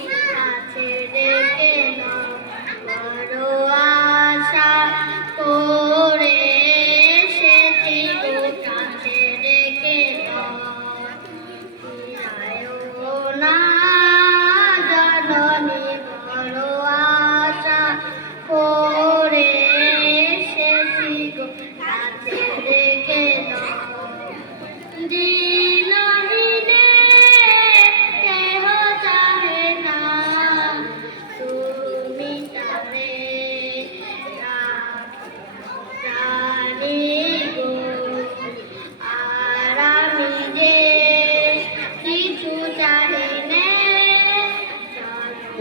Happy Christmas.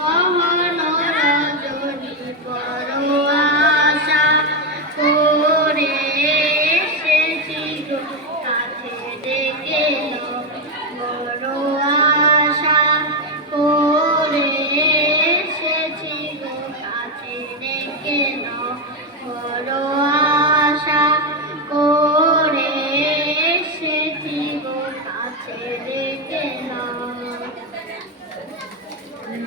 Allah